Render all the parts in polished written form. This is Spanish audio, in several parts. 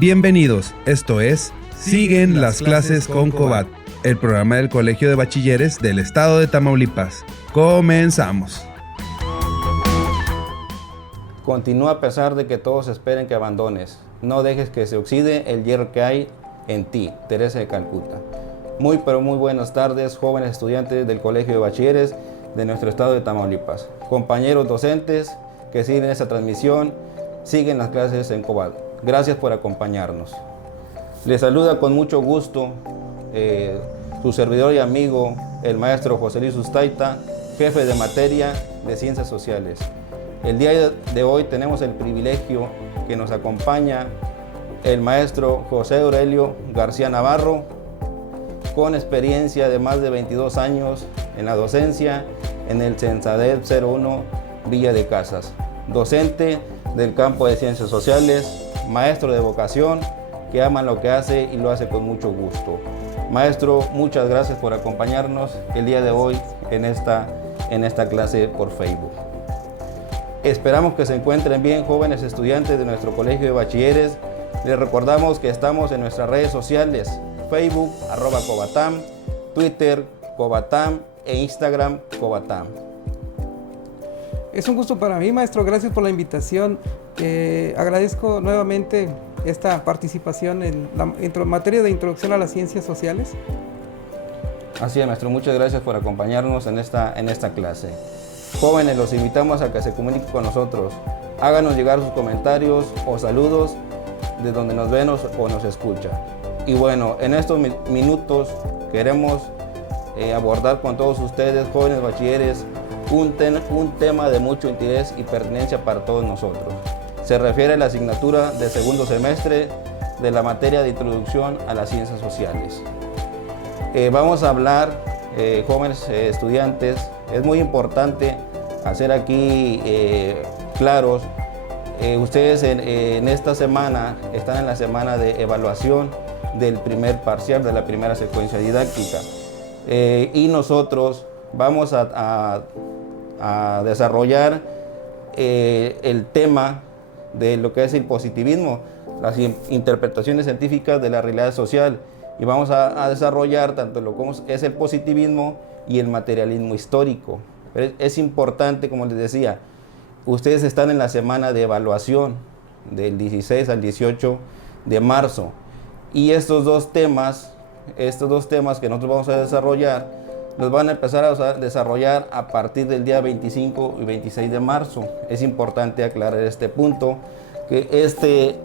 Bienvenidos, esto es Siguen las clases con Cobat, el programa del Colegio de Bachilleres del Estado de Tamaulipas. Comenzamos. Continúa a pesar de que todos esperen que abandones. No dejes que se oxide el hierro que hay en ti. Teresa de Calcuta. Muy buenas tardes, jóvenes estudiantes del Colegio de Bachilleres de nuestro estado de Tamaulipas. Compañeros docentes que siguen esta transmisión, siguen las clases en Cobat. Gracias por acompañarnos. Les saluda con mucho gusto su servidor y amigo, el maestro José Luis Ustaita, jefe de materia de Ciencias Sociales. El día de hoy tenemos el privilegio que nos acompaña el maestro José Aurelio García Navarro, con experiencia de más de 22 años en la docencia en el Censadet 01 Villa de Casas, docente del campo de Ciencias Sociales, maestro de vocación que ama lo que hace y lo hace con mucho gusto. Maestro, muchas gracias por acompañarnos el día de hoy en esta clase por Facebook. Esperamos que se encuentren bien, jóvenes estudiantes de nuestro Colegio de Bachilleres. Les recordamos que estamos en nuestras redes sociales, Facebook, @Cobatam, Twitter, Cobatam e Instagram, Cobatam. Es un gusto para mí, maestro. Gracias por la invitación. Agradezco nuevamente esta participación en la materia de introducción a las ciencias sociales. Así es, maestro. Muchas gracias por acompañarnos en esta clase. Jóvenes, los invitamos a que se comuniquen con nosotros. Háganos llegar sus comentarios o saludos de donde nos ven o nos escucha. Y bueno, en estos minutos queremos abordar con todos ustedes, jóvenes bachilleres, un tema de mucho interés y pertinencia para todos nosotros. Se refiere a la asignatura de segundo semestre de la materia de introducción a las ciencias sociales. Vamos a hablar, jóvenes estudiantes, es muy importante hacer aquí claros, ustedes en esta semana están en la semana de evaluación del primer parcial de la primera secuencia didáctica, y nosotros vamos a desarrollar el tema de lo que es el positivismo, las interpretaciones científicas de la realidad social, y vamos a desarrollar tanto lo que es el positivismo y el materialismo histórico. Es importante, como les decía, ustedes están en la semana de evaluación del 16 al 18 de marzo, y estos dos temas que nosotros vamos a desarrollar los van a empezar a desarrollar a partir del día 25 y 26 de marzo. Es importante aclarar este punto, que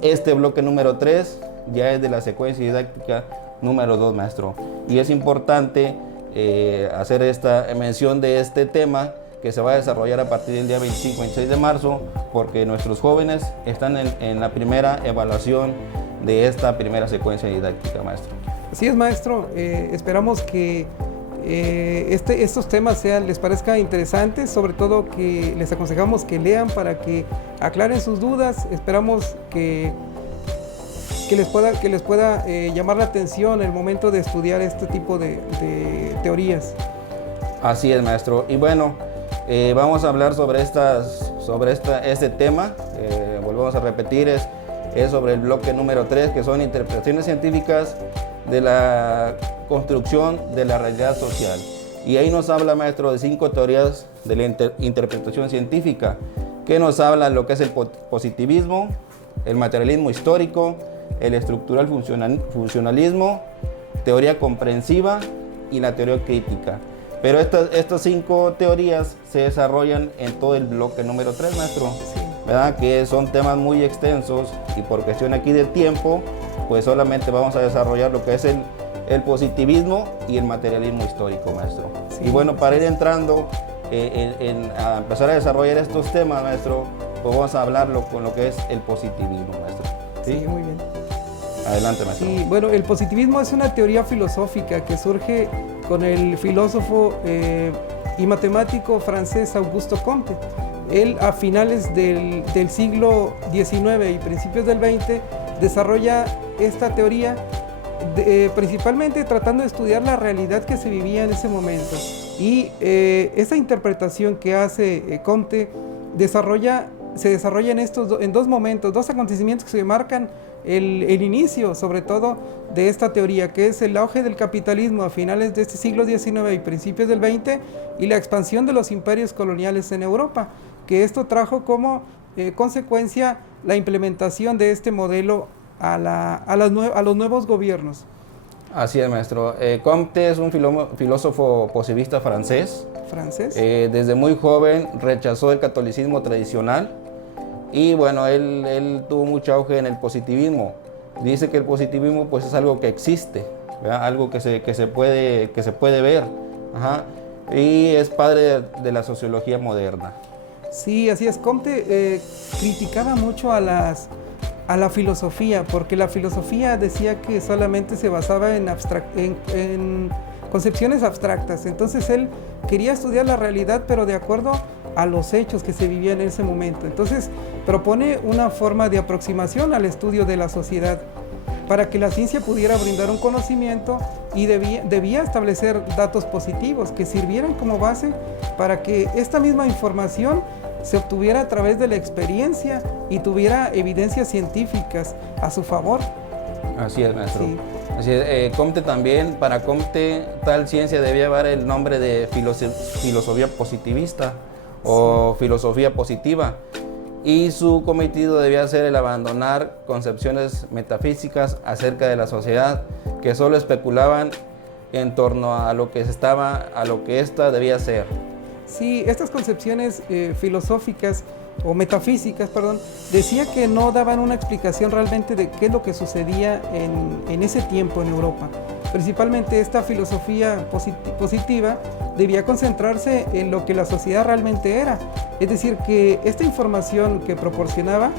este bloque número 3 ya es de la secuencia didáctica número 2, maestro. Y es importante hacer esta mención de este tema que se va a desarrollar a partir del día 25 y 26 de marzo, porque nuestros jóvenes están en la primera evaluación de esta primera secuencia didáctica, maestro. Así es, maestro. Esperamos que estos temas les parezca interesantes, sobre todo que les aconsejamos que lean para que aclaren sus dudas. Esperamos que les pueda llamar la atención el momento de estudiar este tipo de teorías. Así es, maestro. Y bueno, vamos a hablar sobre este tema. Volvemos a repetir, es sobre el bloque número 3, que son interpretaciones científicas de la construcción de la realidad social. Y ahí nos habla, maestro, de 5 teorías de la interpretación científica, que nos habla lo que es el positivismo, el materialismo histórico, el estructural funcionalismo, teoría comprensiva y la teoría crítica. Pero estas 5 teorías se desarrollan en todo el bloque número 3, maestro. Sí. ¿Verdad? Que son temas muy extensos, y por cuestión aquí de tiempo, pues solamente vamos a desarrollar lo que es el positivismo y el materialismo histórico, maestro. Sí. Y bueno, para ir entrando a empezar a desarrollar estos temas, maestro, pues vamos a hablarlo con lo que es el positivismo, maestro. Sí, muy bien. Adelante, maestro. Sí, bueno, el positivismo es una teoría filosófica que surge con el filósofo y matemático francés Auguste Comte. Él, a finales del siglo XIX y principios del XX, desarrolla esta teoría principalmente tratando de estudiar la realidad que se vivía en ese momento. Y esa interpretación que hace Comte desarrolla se desarrolla en dos momentos, dos acontecimientos que se marcan el inicio, sobre todo, de esta teoría, que es el auge del capitalismo a finales de este siglo XIX y principios del XX, y la expansión de los imperios coloniales en Europa, que esto trajo como consecuencia la implementación de este modelo a los nuevos gobiernos. Así es, maestro. Comte es un filósofo positivista francés. Desde muy joven rechazó el catolicismo tradicional y bueno, él tuvo mucho auge en el positivismo. Dice que el positivismo pues es algo que existe, ¿verdad? Algo que se puede ver. Ajá. Y es padre de la sociología moderna. Sí, así es. Comte criticaba mucho a la filosofía, porque la filosofía decía que solamente se basaba en concepciones abstractas. Entonces él quería estudiar la realidad, pero de acuerdo a los hechos que se vivían en ese momento. Entonces propone una forma de aproximación al estudio de la sociedad para que la ciencia pudiera brindar un conocimiento, y debía establecer datos positivos que sirvieran como base para que esta misma información se obtuviera a través de la experiencia y tuviera evidencias científicas a su favor. Así es, maestro. Sí. Así es. Comte también, para Comte, tal ciencia debía llevar el nombre de filosofía positivista o filosofía positiva, y su cometido debía ser el abandonar concepciones metafísicas acerca de la sociedad que solo especulaban en torno a lo que ésta debía ser. Sí, estas concepciones filosóficas o metafísicas, decía que no daban una explicación realmente de qué es lo que sucedía en ese tiempo en Europa. Principalmente esta filosofía positiva debía concentrarse en lo que la sociedad realmente era. Es decir, que esta información que proporcionaba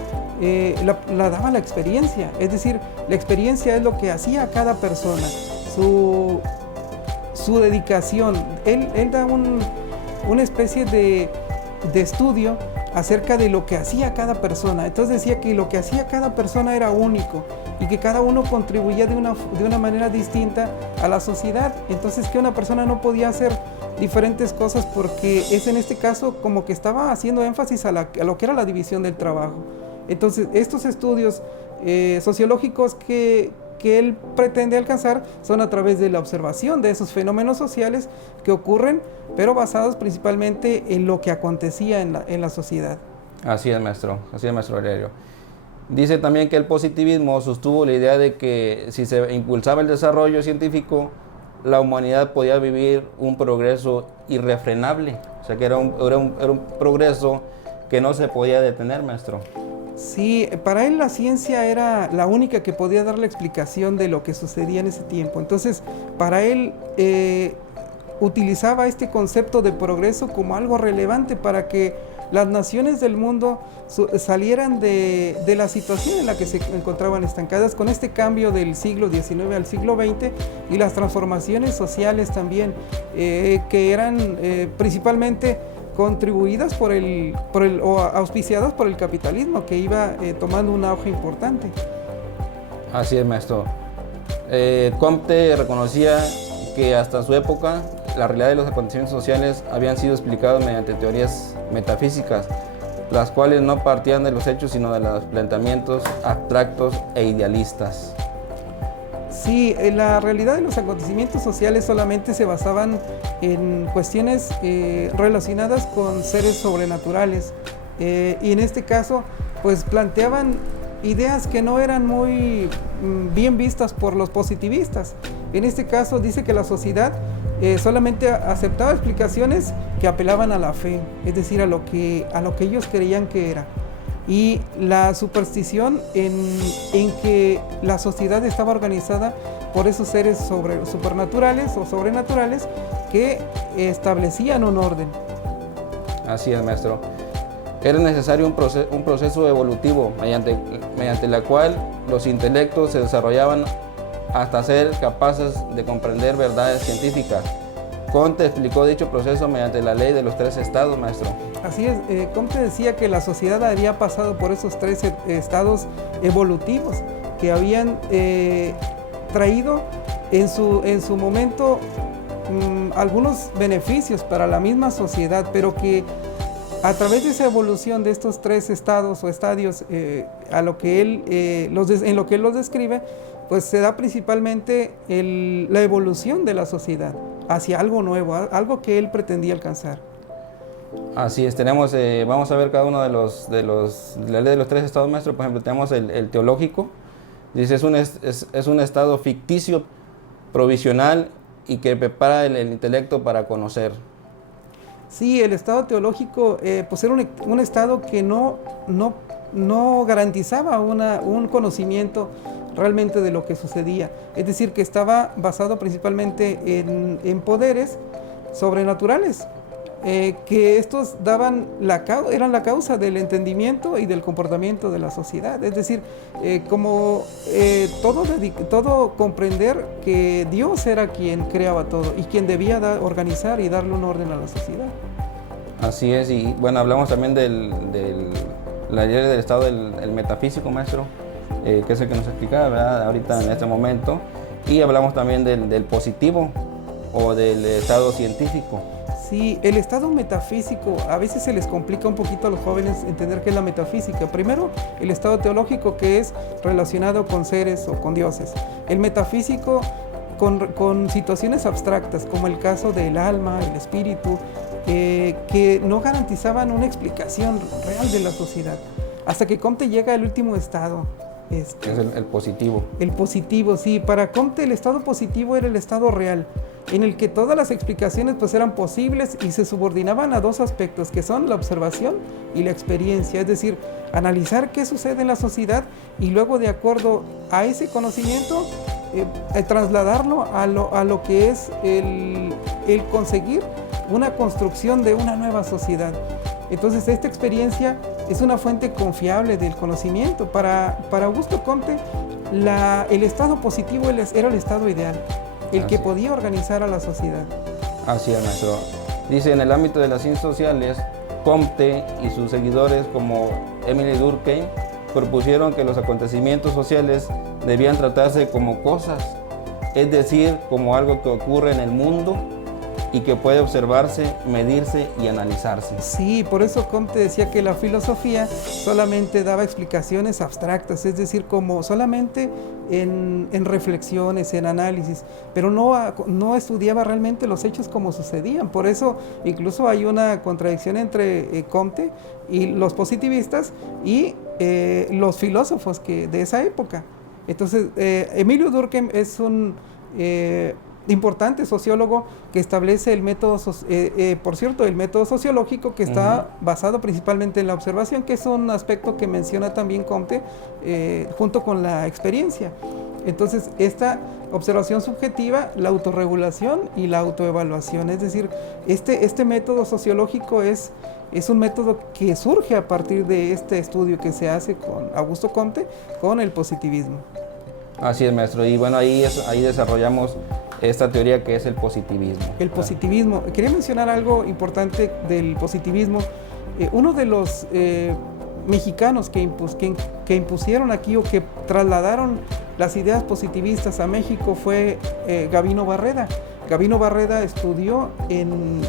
la daba la experiencia. Es decir, la experiencia es lo que hacía cada persona, su dedicación. Él da una especie de estudio acerca de lo que hacía cada persona. Entonces decía que lo que hacía cada persona era único y que cada uno contribuía de una manera distinta a la sociedad. Entonces que una persona no podía hacer diferentes cosas porque es en este caso como que estaba haciendo énfasis a lo que era la división del trabajo. Entonces estos estudios sociológicos que él pretende alcanzar son a través de la observación de esos fenómenos sociales que ocurren, pero basados principalmente en lo que acontecía en la sociedad. Así es, maestro Aurelio. Dice también que el positivismo sostuvo la idea de que si se impulsaba el desarrollo científico, la humanidad podía vivir un progreso irrefrenable. O sea que era un progreso que no se podía detener, maestro. Sí, para él la ciencia era la única que podía dar la explicación de lo que sucedía en ese tiempo. Entonces, para él utilizaba este concepto de progreso como algo relevante para que las naciones del mundo salieran de la situación en la que se encontraban estancadas con este cambio del siglo XIX al siglo XX y las transformaciones sociales también, que eran principalmente contribuidas o auspiciadas por el capitalismo, que iba tomando un auge importante. Así es, maestro. Comte reconocía que hasta su época la realidad de los acontecimientos sociales habían sido explicados mediante teorías metafísicas, las cuales no partían de los hechos sino de los planteamientos abstractos e idealistas. Sí, la realidad de los acontecimientos sociales solamente se basaban en cuestiones relacionadas con seres sobrenaturales, y en este caso pues planteaban ideas que no eran muy bien vistas por los positivistas. En este caso dice que la sociedad solamente aceptaba explicaciones que apelaban a la fe, es decir, a lo que ellos creían que era. Y la superstición en que la sociedad estaba organizada por esos seres supernaturales o sobrenaturales que establecían un orden. Así es, maestro. Era necesario un proceso evolutivo mediante la cual los intelectos se desarrollaban hasta ser capaces de comprender verdades científicas. Comte explicó dicho proceso mediante la ley de los 3 estados, maestro. Así es, Comte decía que la sociedad había pasado por esos 3 estados evolutivos que habían traído en su momento algunos beneficios para la misma sociedad, pero que a través de esa evolución de estos tres estados o estadios en lo que él los describe, pues se da principalmente la evolución de la sociedad hacia algo nuevo, algo que él pretendía alcanzar. Así es, vamos a ver cada uno de la ley de los tres estados, maestro. Por ejemplo, tenemos el teológico. Dice, es un estado ficticio, provisional y que prepara el intelecto para conocer. Sí, el estado teológico pues era un estado que no garantizaba un conocimiento realmente de lo que sucedía. Es decir, que estaba basado principalmente en poderes sobrenaturales, que estos eran la causa del entendimiento y del comportamiento de la sociedad. Es decir, todo comprender que Dios era quien creaba todo y quien debía organizar y darle un orden a la sociedad. Así es, y bueno, hablamos también de la ley del estado del metafísico, maestro, que es el que nos explicaba, ¿verdad?, ahorita en este momento, y hablamos también del positivo o del estado científico. Sí, el estado metafísico, a veces se les complica un poquito a los jóvenes entender qué es la metafísica. Primero, el estado teológico, que es relacionado con seres o con dioses. El metafísico con situaciones abstractas, como el caso del alma, el espíritu, que no garantizaban una explicación real de la sociedad. Hasta que Comte llega al último estado. Es el positivo. El positivo, sí. Para Comte el estado positivo era el estado real, en el que todas las explicaciones pues eran posibles y se subordinaban a dos aspectos, que son la observación y la experiencia. Es decir, analizar qué sucede en la sociedad y luego, de acuerdo a ese conocimiento, trasladarlo a lo que es el conseguir una construcción de una nueva sociedad. Entonces, esta experiencia es una fuente confiable del conocimiento. Para Augusto Comte, el estado positivo era el estado ideal, el que podía organizar a la sociedad. Así es, maestro. Dice, en el ámbito de las ciencias sociales, Comte y sus seguidores, como Émile Durkheim, propusieron que los acontecimientos sociales debían tratarse como cosas, es decir, como algo que ocurre en el mundo y que puede observarse, medirse y analizarse. Sí, por eso Comte decía que la filosofía solamente daba explicaciones abstractas, es decir, como solamente en reflexiones, en análisis, pero no estudiaba realmente los hechos como sucedían. Por eso incluso hay una contradicción entre Comte y los positivistas y los filósofos de esa época. Entonces, Emilio Durkheim es un importante sociólogo que establece el método, por cierto, el método sociológico, que está basado principalmente en la observación, que es un aspecto que menciona también Comte junto con la experiencia. Entonces, esta observación subjetiva, la autorregulación y la autoevaluación, es decir, este método sociológico es un método que surge a partir de este estudio que se hace con Augusto Comte con el positivismo. Así es, maestro, y bueno, ahí desarrollamos esta teoría que es el positivismo. El positivismo. Quería mencionar algo importante del positivismo. Uno de los mexicanos que impusieron aquí o que trasladaron las ideas positivistas a México fue Gavino Barreda. Gavino Barreda estudió en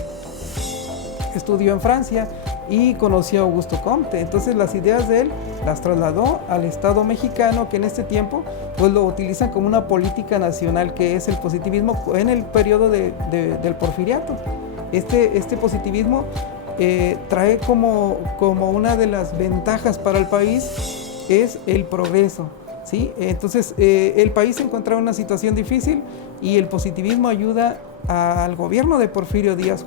Francia y conoció a Augusto Comte. Entonces las ideas de él las trasladó al Estado mexicano, que en este tiempo pues lo utilizan como una política nacional, que es el positivismo en el periodo del Porfiriato. Este positivismo trae como una de las ventajas para el país es el progreso, ¿sí? Entonces el país se encontraba en una situación difícil y el positivismo ayuda al gobierno de Porfirio Díaz,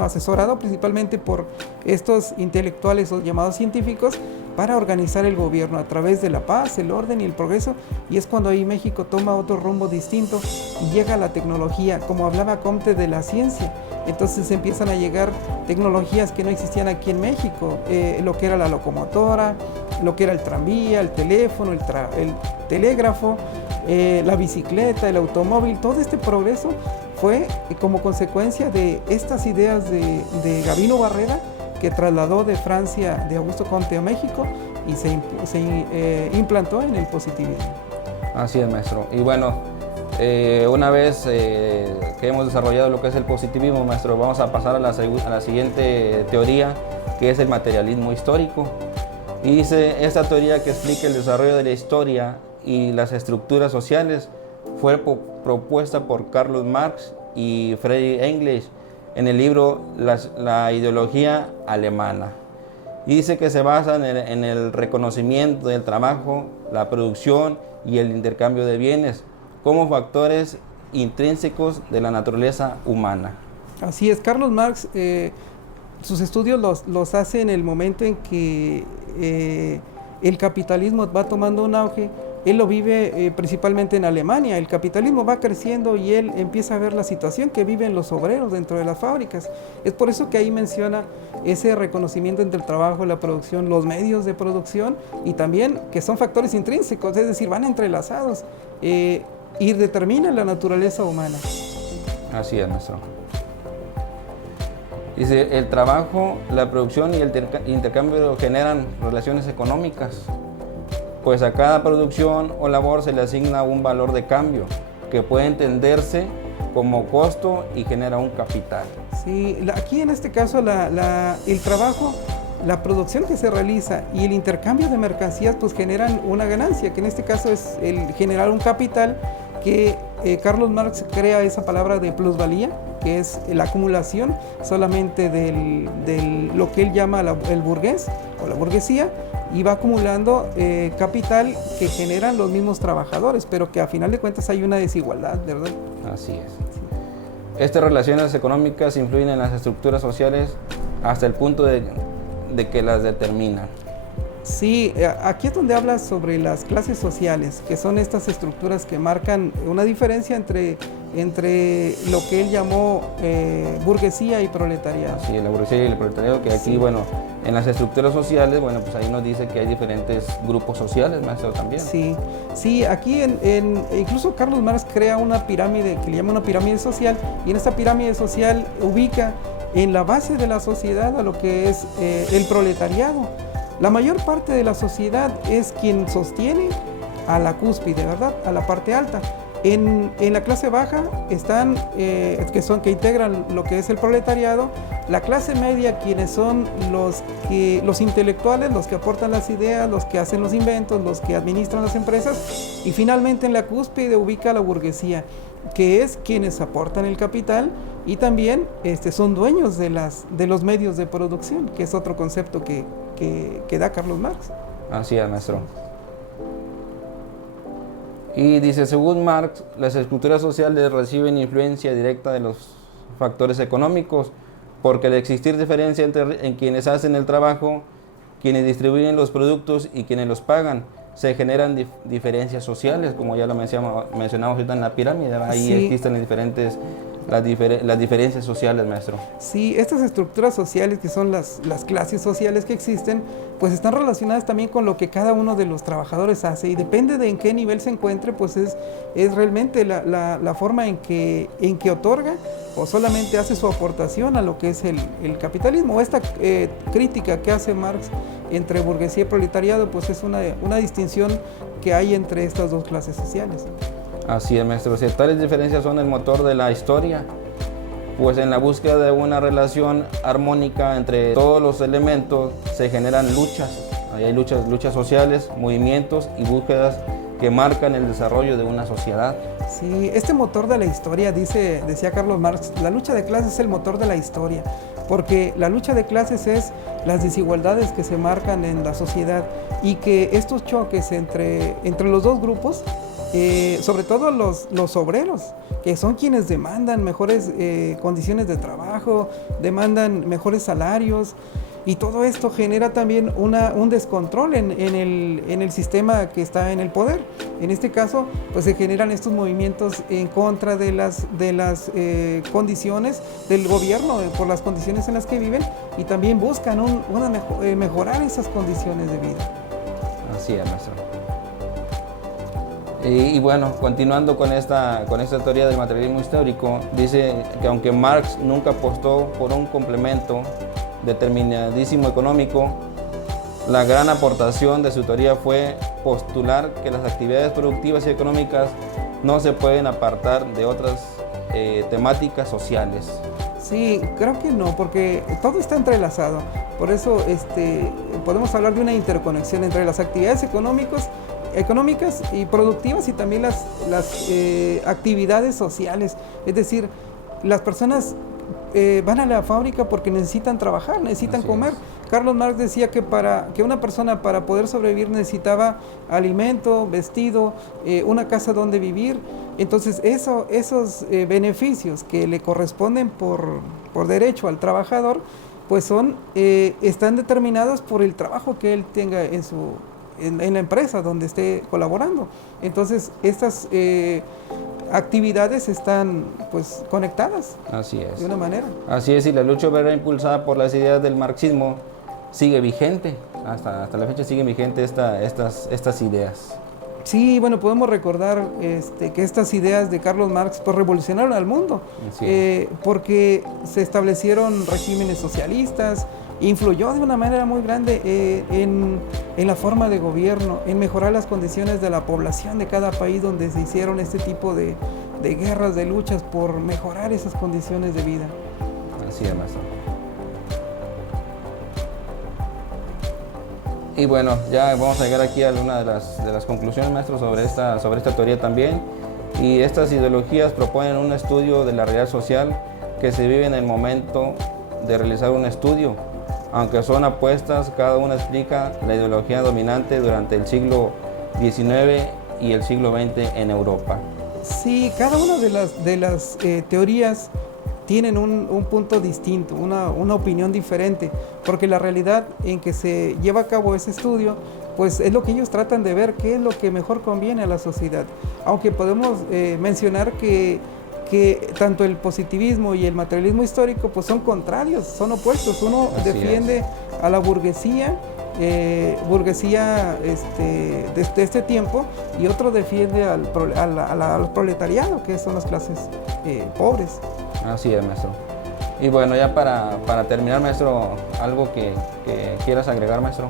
asesorado principalmente por estos intelectuales o llamados científicos, para organizar el gobierno a través de la paz, el orden y el progreso. Y es cuando ahí México toma otro rumbo distinto y llega la tecnología, como hablaba Comte de la ciencia. Entonces empiezan a llegar tecnologías que no existían aquí en México, lo que era la locomotora, lo que era el tranvía, el teléfono, el telégrafo, la bicicleta, el automóvil. Todo este progreso fue como consecuencia de estas ideas de Gavino Barreda, que trasladó de Francia, de Augusto Comte, a México y se implantó en el positivismo. Así es, maestro. Y bueno, una vez que hemos desarrollado lo que es el positivismo, maestro, vamos a pasar a la siguiente teoría, que es el materialismo histórico. Y dice, esta teoría que explica el desarrollo de la historia y las estructuras sociales fue propuesta por Carlos Marx y Friedrich Engels en el libro La ideología alemana. Y dice que se basa en el reconocimiento del trabajo, la producción y el intercambio de bienes como factores intrínsecos de la naturaleza humana. Así es, Carlos Marx, sus estudios los hace en el momento en que el capitalismo va tomando un auge. Él lo vive principalmente en Alemania. El capitalismo va creciendo y él empieza a ver la situación que viven los obreros dentro de las fábricas. Es por eso que ahí menciona ese reconocimiento entre el trabajo, la producción, los medios de producción, y también que son factores intrínsecos, es decir, van entrelazados y determinan la naturaleza humana. Así es, maestro. Dice, el trabajo, la producción y el intercambio generan relaciones económicas, pues a cada producción o labor se le asigna un valor de cambio que puede entenderse como costo y genera un capital. Sí, aquí en este caso el trabajo, la producción que se realiza y el intercambio de mercancías pues generan una ganancia, que en este caso es el generar un capital que Carlos Marx crea esa palabra de plusvalía, que es la acumulación solamente de lo que él llama el burgués o la burguesía, y va acumulando capital que generan los mismos trabajadores, pero que a final de cuentas hay una desigualdad, ¿verdad? Así es. Estas relaciones económicas influyen en las estructuras sociales hasta el punto de que las determinan. Sí, aquí es donde habla sobre las clases sociales, que son estas estructuras que marcan una diferencia entre lo que él llamó burguesía y proletariado. Sí, la burguesía y el proletariado, que aquí, sí. Bueno, en las estructuras sociales, bueno, pues ahí nos dice que hay diferentes grupos sociales, maestro, también. Sí, sí, aquí incluso Carlos Marx crea una pirámide que le llama una pirámide social, y en esta pirámide social ubica en la base de la sociedad a lo que es el proletariado. La mayor parte de la sociedad es quien sostiene a la cúspide, ¿verdad? A la parte alta. En la clase baja están, que integran lo que es el proletariado, la clase media, quienes son los intelectuales, los que aportan las ideas, los que hacen los inventos, los que administran las empresas, y finalmente en la cúspide ubica la burguesía, que es quienes aportan el capital y también son dueños de los medios de producción, que es otro concepto que da Carlos Marx. Así es, maestro. Y dice, según Marx, las estructuras sociales reciben influencia directa de los factores económicos, porque al existir diferencia en quienes hacen el trabajo, quienes distribuyen los productos y quienes los pagan, se generan diferencias sociales, como ya lo mencionamos ahorita en la pirámide. Ahí sí. Existen las diferencias sociales, maestro. Sí, estas estructuras sociales, que son las clases sociales que existen, pues están relacionadas también con lo que cada uno de los trabajadores hace, y depende de en qué nivel se encuentre, pues es realmente la forma en que otorga o solamente hace su aportación a lo que es el capitalismo. Esta crítica que hace Marx entre burguesía y proletariado, pues es una distinción que hay entre estas dos clases sociales. Así es, maestro. Si tales diferencias son el motor de la historia, pues en la búsqueda de una relación armónica entre todos los elementos se generan luchas. Ahí hay luchas sociales, movimientos y búsquedas que marcan el desarrollo de una sociedad. Sí, este motor de la historia, decía Carlos Marx, la lucha de clases es el motor de la historia, porque la lucha de clases es las desigualdades que se marcan en la sociedad, y que estos choques entre los dos grupos, sobre todo los obreros, que son quienes demandan mejores condiciones de trabajo, demandan mejores salarios, y todo esto genera también un descontrol en el sistema que está en el poder. En este caso, pues se generan estos movimientos en contra de las condiciones del gobierno, por las condiciones en las que viven, y también buscan mejorar esas condiciones de vida. Así es, maestro. Y bueno, continuando con esta teoría del materialismo histórico, dice que aunque Marx nunca apostó por un complemento determinismo económico, la gran aportación de su teoría fue postular que las actividades productivas y económicas no se pueden apartar de otras temáticas sociales. Sí, creo que no, porque todo está entrelazado. Por eso podemos hablar de una interconexión entre las actividades económicas y productivas y también las actividades sociales. Es decir, las personas van a la fábrica porque necesitan trabajar, necesitan Así comer. es. Carlos Marx decía que una persona para poder sobrevivir necesitaba alimento, vestido, una casa donde vivir. Entonces esos beneficios que le corresponden por derecho al trabajador, pues están determinados por el trabajo que él tenga en la empresa donde esté colaborando. Entonces estas actividades están pues conectadas. Así es. De una manera. Así es, y la lucha obrera impulsada por las ideas del marxismo sigue vigente, hasta la fecha siguen vigentes estas ideas. Sí, bueno, podemos recordar que estas ideas de Carlos Marx pues revolucionaron al mundo, porque se establecieron regímenes socialistas, influyó de una manera muy grande en la forma de gobierno, en mejorar las condiciones de la población de cada país donde se hicieron este tipo de guerras, de luchas por mejorar esas condiciones de vida. Así es, maestro. Y bueno, ya vamos a llegar aquí a una de las conclusiones, maestro, sobre esta teoría también. Y estas ideologías proponen un estudio de la realidad social que se vive en el momento de realizar un estudio. Aunque son apuestas, cada una explica la ideología dominante durante el siglo XIX y el siglo XX en Europa. Sí, cada una de las teorías tienen un punto distinto, una opinión diferente, porque la realidad en que se lleva a cabo ese estudio, pues es lo que ellos tratan de ver, qué es lo que mejor conviene a la sociedad. Aunque podemos mencionar que tanto el positivismo y el materialismo histórico pues son contrarios, son opuestos. Uno defiende a la burguesía de este tiempo, y otro defiende al proletariado, que son las clases pobres. Así es, maestro. Y bueno, ya para terminar, maestro, ¿algo que quieras agregar, maestro?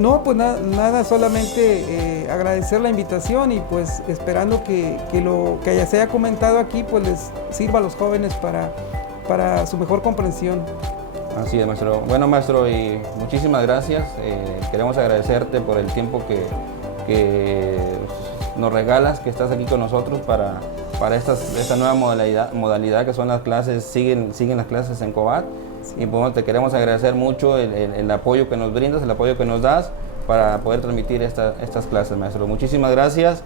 No, pues nada, solamente agradecer la invitación y pues esperando que lo que se haya comentado aquí pues les sirva a los jóvenes para su mejor comprensión. Así es, maestro. Bueno, maestro, y muchísimas gracias. Queremos agradecerte por el tiempo que nos regalas, que estás aquí con nosotros para esta nueva modalidad que son las clases, siguen las clases en COVAD. Y bueno, te queremos agradecer mucho el apoyo que nos brindas, el apoyo que nos das para poder transmitir estas clases, maestro. Muchísimas gracias.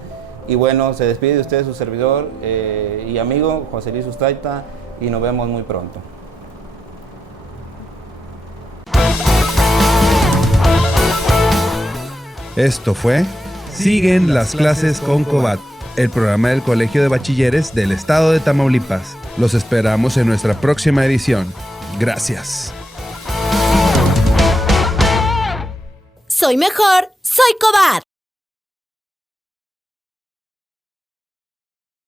Y bueno, se despide de usted su servidor y amigo José Luis Ustaita, y nos vemos muy pronto. Esto fue Siguen las clases con COVAD, el programa del Colegio de Bachilleres del Estado de Tamaulipas. Los esperamos en nuestra próxima edición. Gracias. Soy mejor, soy COVAD.